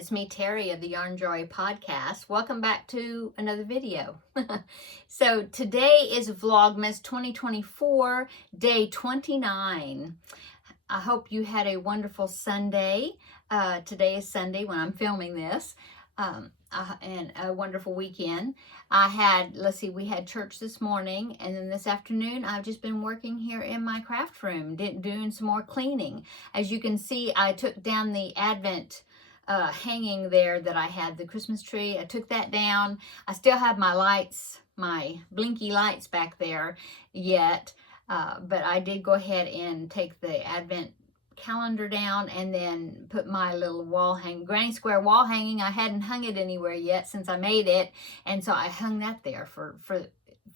It's me, Terry of the Yarn Joy podcast. Welcome back to another video. So today is Vlogmas 2024, day 29. I hope you had a wonderful Sunday. Today is Sunday when I'm filming this. And a wonderful weekend. We had church this morning, and then this afternoon I've just been working here in my craft room, doing some more cleaning. As you can see, I took down the Advent hanging there that I had, the Christmas tree. I took that down. I still have my lights, my blinky lights back there yet, but I did go ahead and take the Advent calendar down and then put my little granny square wall hanging. I hadn't hung it anywhere yet since I made it, and so I hung that there for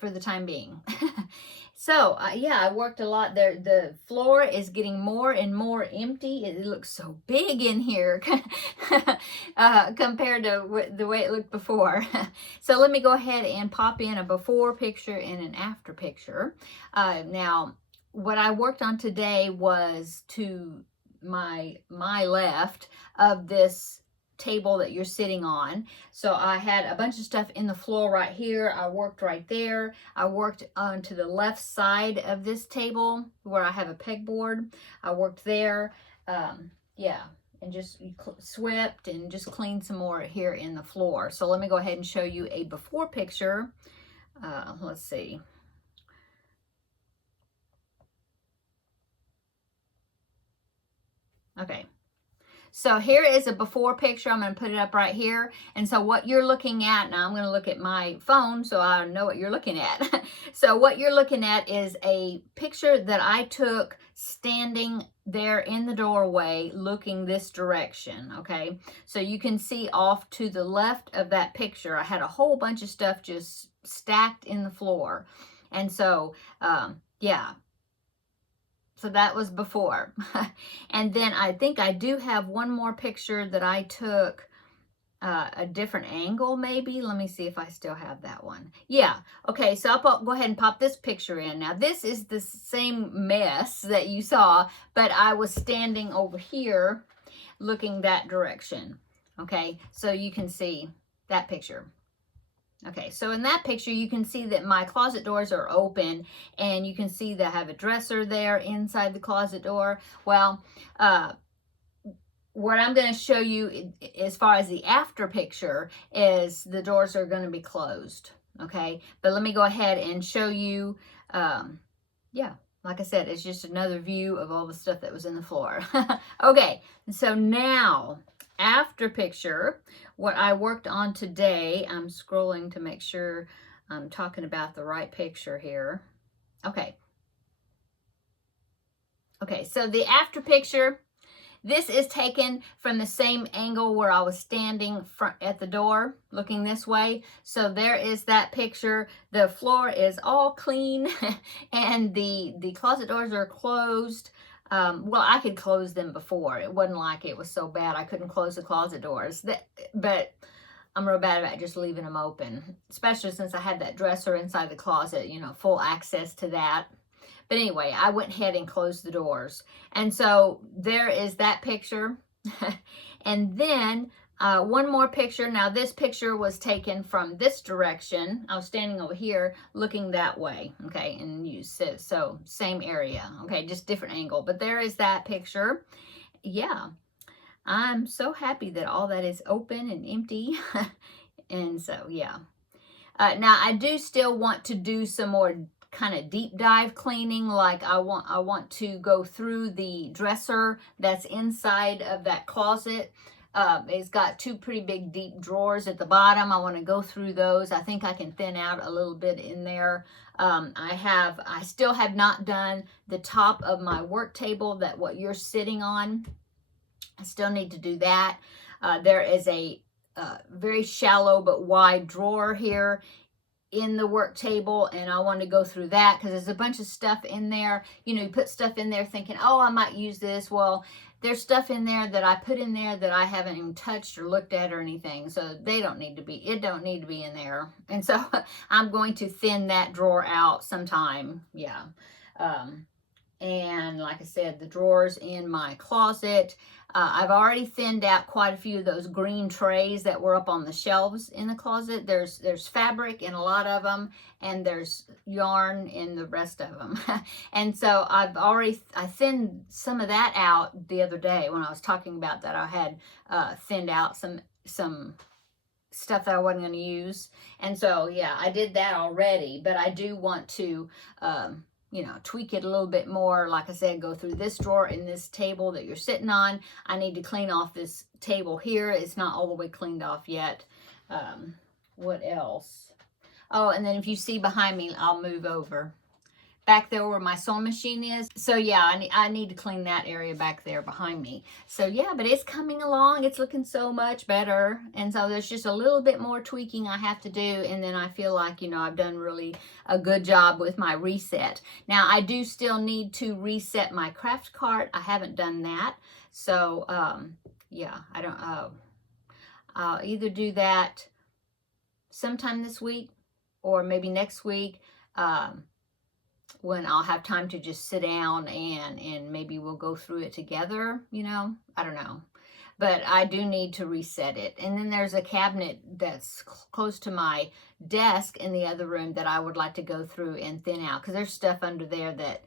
the time being. So yeah, I worked a lot there. The floor is getting more and more empty. It looks so big in here compared to the way it looked before. So let me go ahead and pop in a before picture and an after picture. Now what I worked on today was to my left of this table that you're sitting on. So I had a bunch of stuff in the floor right here. I worked right there. I worked onto the left side of this table where I have a pegboard. I worked there. Yeah, and just swept and just cleaned some more here in the floor. So let me go ahead and show you a before picture. Let's see. Okay, so here is a before picture. I'm going to put it up right here. And so what you're looking at, now I'm going to look at my phone so I know what you're looking at. So what you're looking at is a picture that I took standing there in the doorway looking this direction, okay? So you can see off to the left of that picture, I had a whole bunch of stuff just stacked in the floor. And so, yeah. So that was before. And then I think I do have one more picture that I took a different angle maybe. Let me see if I still have that one. Yeah. Okay, so I'll go ahead and pop this picture in. Now this is the same mess that you saw, but I was standing over here looking that direction. Okay, so you can see that picture. Okay, so in that picture, you can see that my closet doors are open, and you can see that I have a dresser there inside the closet door. Well, what I'm going to show you as far as the after picture is the doors are going to be closed. Okay, but let me go ahead and show you, yeah, like I said, it's just another view of all the stuff that was in the floor. Okay, so now, after picture, what I worked on today, I'm scrolling to make sure I'm talking about the right picture here. Okay. Okay, so the after picture, this is taken from the same angle where I was standing at the door looking this way. So there is that picture. The floor is all clean and the closet doors are closed. Well, I could close them before. It wasn't like it was so bad I couldn't close the closet doors. But I'm real bad about just leaving them open, especially since I had that dresser inside the closet, you know, full access to that. But anyway, I went ahead and closed the doors. And so there is that picture. And then one more picture. Now this picture was taken from this direction. I was standing over here looking that way, okay, and you sit, so same area, okay, just different angle. But there is that picture. Yeah, I'm so happy that all that is open and empty. And so, yeah. Now I do still want to do some more kind of deep dive cleaning. Like I want to go through the dresser that's inside of that closet. It's got two pretty big deep drawers at the bottom. I want to go through those. I think I can thin out a little bit in there. I still have not done the top of my work table, that what you're sitting on. I still need to do that. There is a very shallow but wide drawer here in the work table, and I want to go through that because there's a bunch of stuff in there. You know, you put stuff in there thinking, oh, I might use this. Well, there's stuff in there that I put in there that I haven't even touched or looked at or anything, so it don't need to be in there. And so I'm going to thin that drawer out sometime. Yeah. and like I said, the drawers in my closet. I've already thinned out quite a few of those green trays that were up on the shelves in the closet. There's fabric in a lot of them, and there's yarn in the rest of them. And so I thinned some of that out the other day when I was talking about that. I had thinned out some stuff that I wasn't going to use. And so, yeah, I did that already, but I do want to, you know, tweak it a little bit more. Like I said, go through this drawer and this table that you're sitting on. I need to clean off this table here. It's not all the way cleaned off yet. What else? Oh, and then if you see behind me, I'll move over. Back there where my sewing machine is. So yeah, I need to clean that area back there behind me. So yeah, but it's coming along. It's looking so much better. And so there's just a little bit more tweaking I have to do. And then I feel like, you know, I've done really a good job with my reset. Now I do still need to reset my craft cart. I haven't done that. So yeah, I don't, I'll either do that sometime this week or maybe next week. When I'll have time to just sit down and maybe we'll go through it together, you know, I don't know. But I do need to reset it. And then there's a cabinet that's close to my desk in the other room that I would like to go through and thin out, because there's stuff under there that,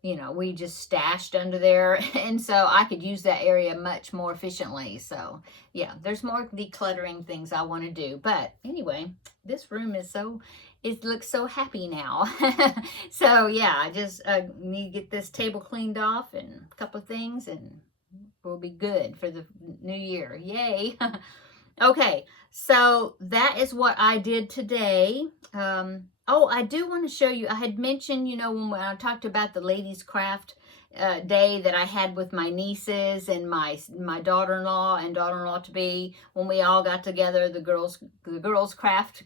you know, we just stashed under there. And so I could use that area much more efficiently. So yeah, there's more decluttering things I want to do. But anyway, this room is so, it looks so happy now. So yeah, I just need to get this table cleaned off and a couple of things, and we'll be good for the new year. Yay. Okay, so that is what I did today. Oh, I do want to show you, I had mentioned, you know, when I talked about the ladies craft day that I had with my nieces and my daughter-in-law and daughter-in-law to be, when we all got together, the girls craft,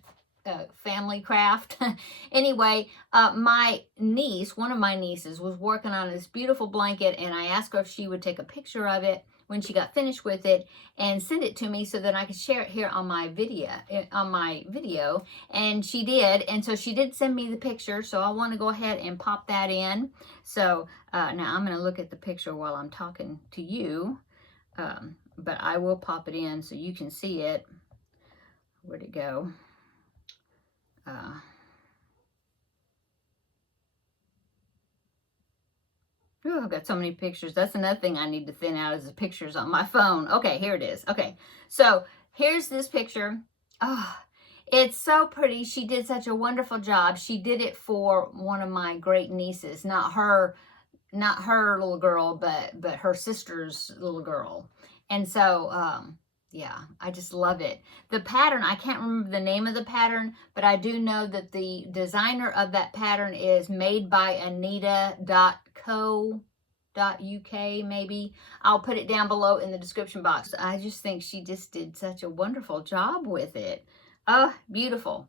family craft. Anyway, my niece, one of my nieces, was working on this beautiful blanket, and I asked her if she would take a picture of it when she got finished with it and send it to me so that I could share it here on my video, and she did. And so she did send me the picture, so I want to go ahead and pop that in. So now I'm going to look at the picture while I'm talking to you, but I will pop it in so you can see it. Where'd it go? Oh, I've got so many pictures. That's another thing I need to thin out, is the pictures on my phone. Okay, here it is. Okay, so here's this picture. Oh, it's so pretty. She did such a wonderful job. She did it for one of my great nieces, not her little girl, but her sister's little girl. And so, yeah, I just love it. The pattern, I can't remember the name of the pattern, but I do know that the designer of that pattern is made by Anita.co.uk, maybe. I'll put it down below in the description box. I just think she just did such a wonderful job with it. Oh, beautiful.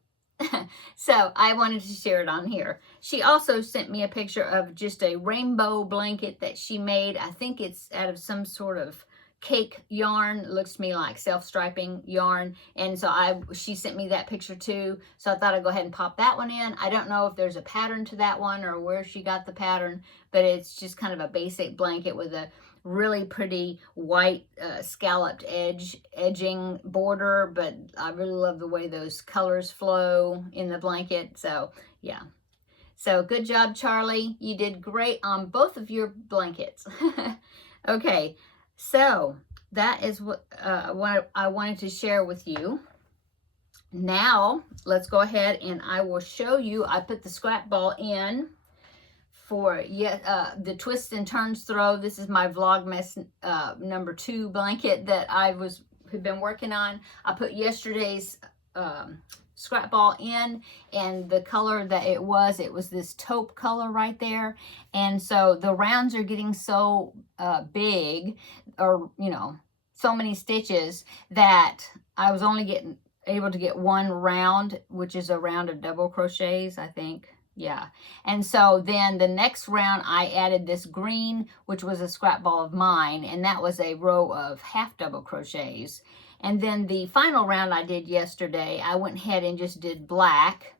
So I wanted to share it on here. She also sent me a picture of just a rainbow blanket that she made. I think it's out of some sort of cake yarn. It looks to me like self-striping yarn. And so she sent me that picture too. So I thought I'd go ahead and pop that one in. I don't know if there's a pattern to that one or where she got the pattern, but it's just kind of a basic blanket with a really pretty white scalloped edging border. But I really love the way those colors flow in the blanket. So yeah. So good job, Charlie. You did great on both of your blankets. Okay. So that is what I wanted to share with you. Now let's go ahead and I will show you. I put the scrap ball in for the twists and turns throw. This is my Vlogmas number 2 blanket that I had been working on. I put yesterday's scrap ball in, and the color that it was this taupe color right there. And so the rounds are getting so big, or you know, so many stitches, that I was only able to get one round, which is a round of double crochets, I think. Yeah. And so then the next round I added this green, which was a scrap ball of mine, and that was a row of half double crochets. And then the final round I did yesterday, I went ahead and just did black,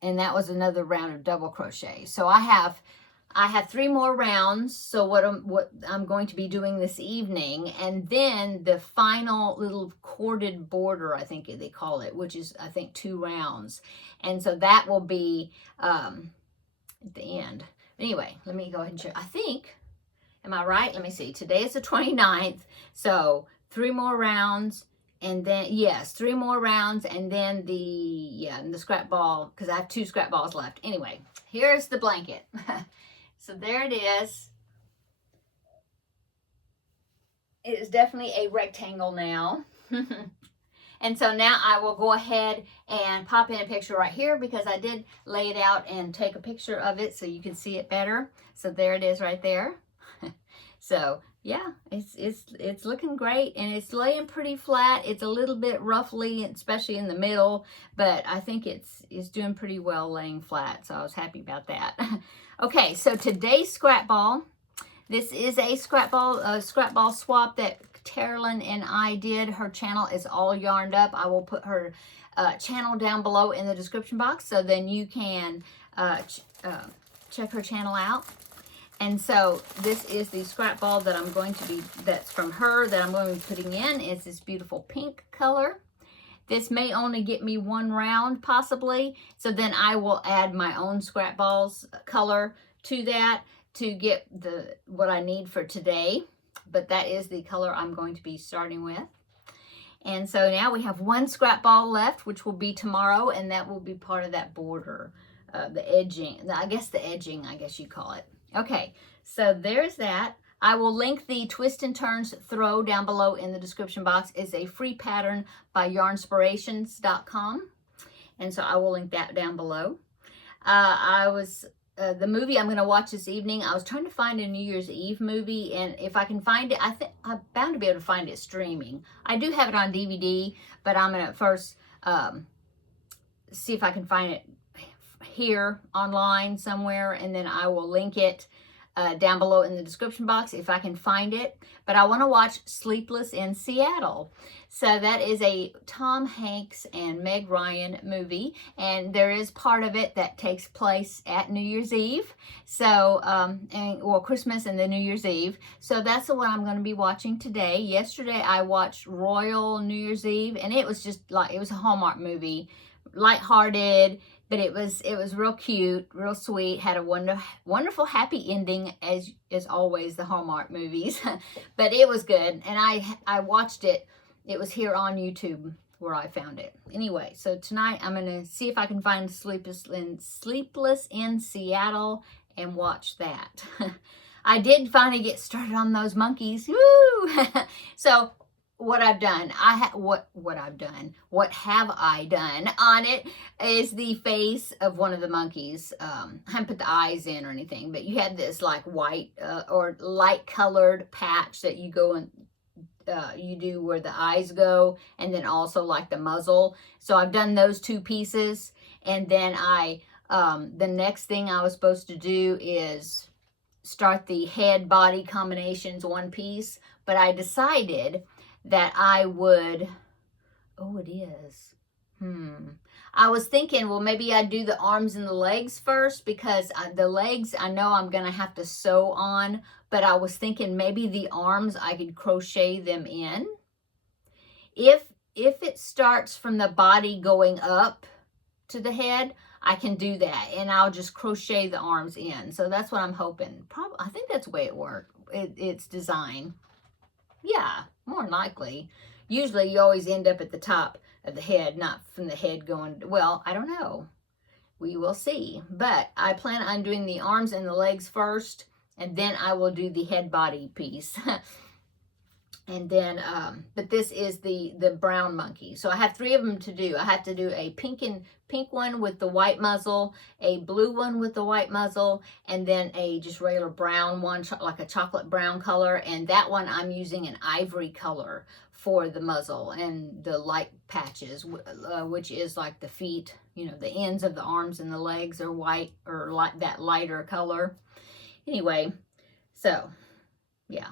and that was another round of double crochet. So I have I have 3 more rounds, so what I'm going to be doing this evening, and then the final little corded border, I think they call it, which is, I think, 2 rounds. And so that will be at the end. Anyway, let me go ahead and show. I think, am I right? Let me see. Today is the 29th, so 3 more rounds, and then, yes, 3 more rounds, and then the scrap ball, because I have 2 scrap balls left. Anyway, here's the blanket. So there it is. It is definitely a rectangle now. And so now I will go ahead and pop in a picture right here, because I did lay it out and take a picture of it so you can see it better. So there it is right there. So yeah, it's looking great, and it's laying pretty flat. It's a little bit roughly, especially in the middle, but I think it's doing pretty well laying flat. So I was happy about that. Okay, so today's scrap ball. This is a scrap ball swap that Terri and I did. Her channel is all yarned up. I will put her channel down below in the description box, so then you can check her channel out. And so this is the scrap ball that I'm going to be, that's from her, that I'm going to be putting in. It's this beautiful pink color. This may only get me 1 round possibly. So then I will add my own scrap balls color to that to get what I need for today. But that is the color I'm going to be starting with. And so now we have 1 scrap ball left, which will be tomorrow, and that will be part of that border, the edging, I guess you call it. Okay, so there's that. I will link the Twist and Turns throw down below in the description box. It's a free pattern by yarnspirations.com. And so I will link that down below. The movie I'm going to watch this evening, I was trying to find a New Year's Eve movie, and if I can find it, I'm bound to be able to find it streaming. I do have it on DVD, but I'm going to first see if I can find it here online somewhere, and then I will link it down below in the description box if I can find it. But I want to watch Sleepless in Seattle. So that is a Tom Hanks and Meg Ryan movie, and there is part of it that takes place at New Year's Eve. So, Christmas and then New Year's Eve. So that's the one I'm going to be watching today. Yesterday I watched Royal New Year's Eve, and it was just like, it was a Hallmark movie, lighthearted. But it was real cute, real sweet, had a wonderful happy ending, as always, the Hallmark movies. But it was good, and I watched it. It was here on YouTube where I found it. Anyway, so tonight I'm going to see if I can find Sleepless in Seattle and watch that. I did finally get started on those monkeys. Woo! So what I've done, what have I done on it is the face of one of the monkeys. I haven't put the eyes in or anything, but you have this like white or light colored patch that you go and you do where the eyes go, and then also like the muzzle. So I've done those 2 pieces, and then the next thing I was supposed to do is start the head body combinations 1 piece, but I decided that I would, I was thinking, well, maybe I'd do the arms and the legs first, because the legs I know I'm going to have to sew on, but I was thinking maybe the arms I could crochet them in. If it starts from the body going up to the head, I can do that, and I'll just crochet the arms in. So that's what I'm hoping. I think that's the way it works. It's designed. Yeah, more than likely. Usually you always end up at the top of the head, not from the head going, well, I don't know. We will see. But I plan on doing the arms and the legs first, and then I will do the head body piece. And then, but this is the brown monkey. So I have 3 of them to do. I have to do a pink one with the white muzzle, a blue one with the white muzzle, and then a just regular brown one, like a chocolate brown color. And that one I'm using an ivory color for the muzzle, and the light patches, which is like the feet, the ends of the arms and the legs are white, or like that lighter color. Anyway, so yeah.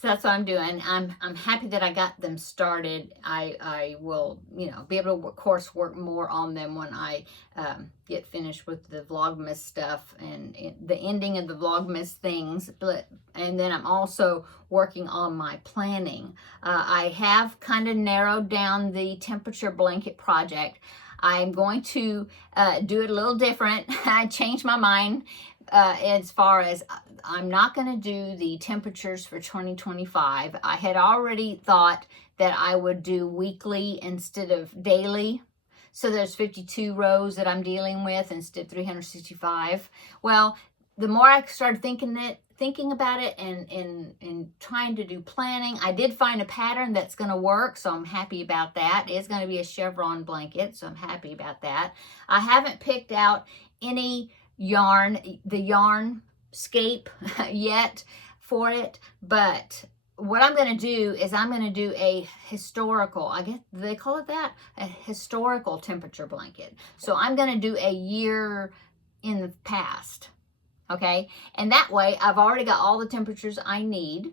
So that's what I'm doing. I'm happy that I got them started. I will, you know, be able to, of course, work more on them when I get finished with the Vlogmas stuff and the ending of the Vlogmas things. And then I'm also working on my planning. I have kind of narrowed down the temperature blanket project. I'm going to do it a little different. I changed my mind as far as I'm not going to do the temperatures for 2025. I had already thought that I would do weekly instead of daily. So there's 52 rows that I'm dealing with instead of 365. Well, the more I started thinking about it and trying to do planning, I did find a pattern that's going to work, so I'm happy about that. It's going to be a chevron blanket, so I'm happy about that. I haven't picked out any yarn, the yarn scape yet for it, but what I'm going to do is I'm going to do a historical, I guess they call it that, a historical temperature blanket. So I'm going to do a year in the past, okay? And that way I've already got all the temperatures I need,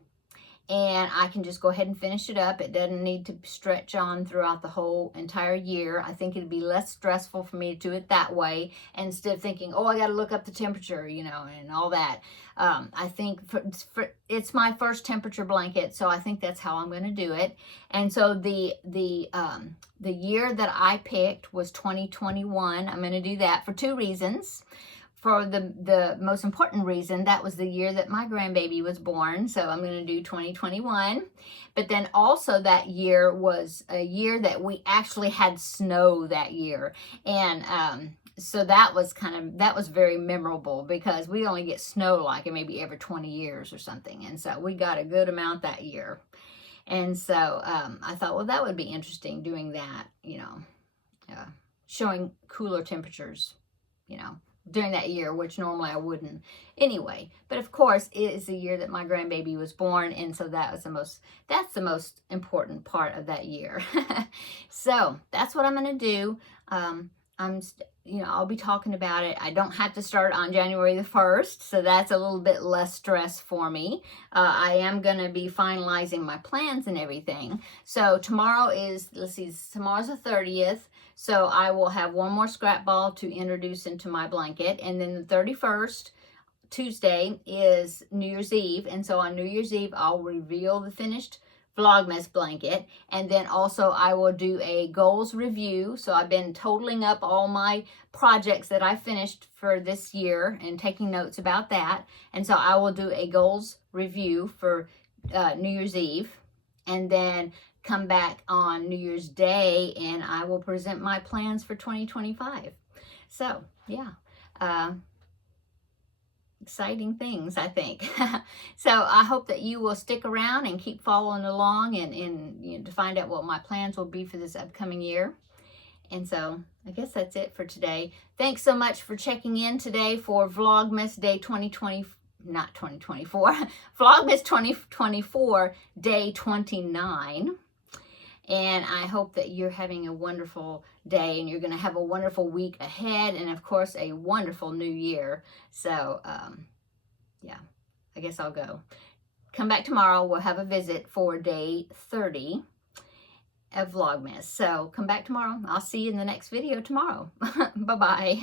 and I can just go ahead and finish it up. It doesn't need to stretch on throughout the whole entire year. I think it'd be less stressful for me to do it that way instead of thinking, oh, I got to look up the temperature, you know, and all that. I think it's my first temperature blanket, so I think that's how I'm going to do it. And so the year that I picked was 2021. I'm going to do that for two reasons. For the most important reason, that was the year that my grandbaby was born, so I'm going to do 2021. But then also that year was a year that we actually had snow that year, and so that was very memorable because we only get snow like maybe every 20 years or something, and so we got a good amount that year. And so I thought, well, that would be interesting doing that, you know, showing cooler temperatures, you know, during that year, which normally I wouldn't anyway. But of course, it is the year that my grandbaby was born, and so that's the most important part of that year. So that's what I'm going to do. I'll be talking about it. I don't have to start on January the 1st, so that's a little bit less stress for me. I am going to be finalizing my plans and everything. So tomorrow is, tomorrow's the 30th. So I will have one more scrap ball to introduce into my blanket. And then the 31st, Tuesday, is New Year's Eve. And so on New Year's Eve, I'll reveal the finished Vlogmas blanket. And then also I will do a goals review. So I've been totaling up all my projects that I finished for this year and taking notes about that. And so I will do a goals review for New Year's Eve. And then come back on New Year's Day and I will present my plans for 2025. So yeah, exciting things, I think. So I hope that you will stick around and keep following along and you know, to find out what my plans will be for this upcoming year. And so I guess that's it for today. Thanks so much for checking in today for Vlogmas Day 2024, Vlogmas 2024 Day 29. And I hope that you're having a wonderful day and you're going to have a wonderful week ahead and, of course, a wonderful new year. So, yeah, I guess I'll go. Come back tomorrow. We'll have a visit for day 30 of Vlogmas. So come back tomorrow. I'll see you in the next video tomorrow. Bye-bye.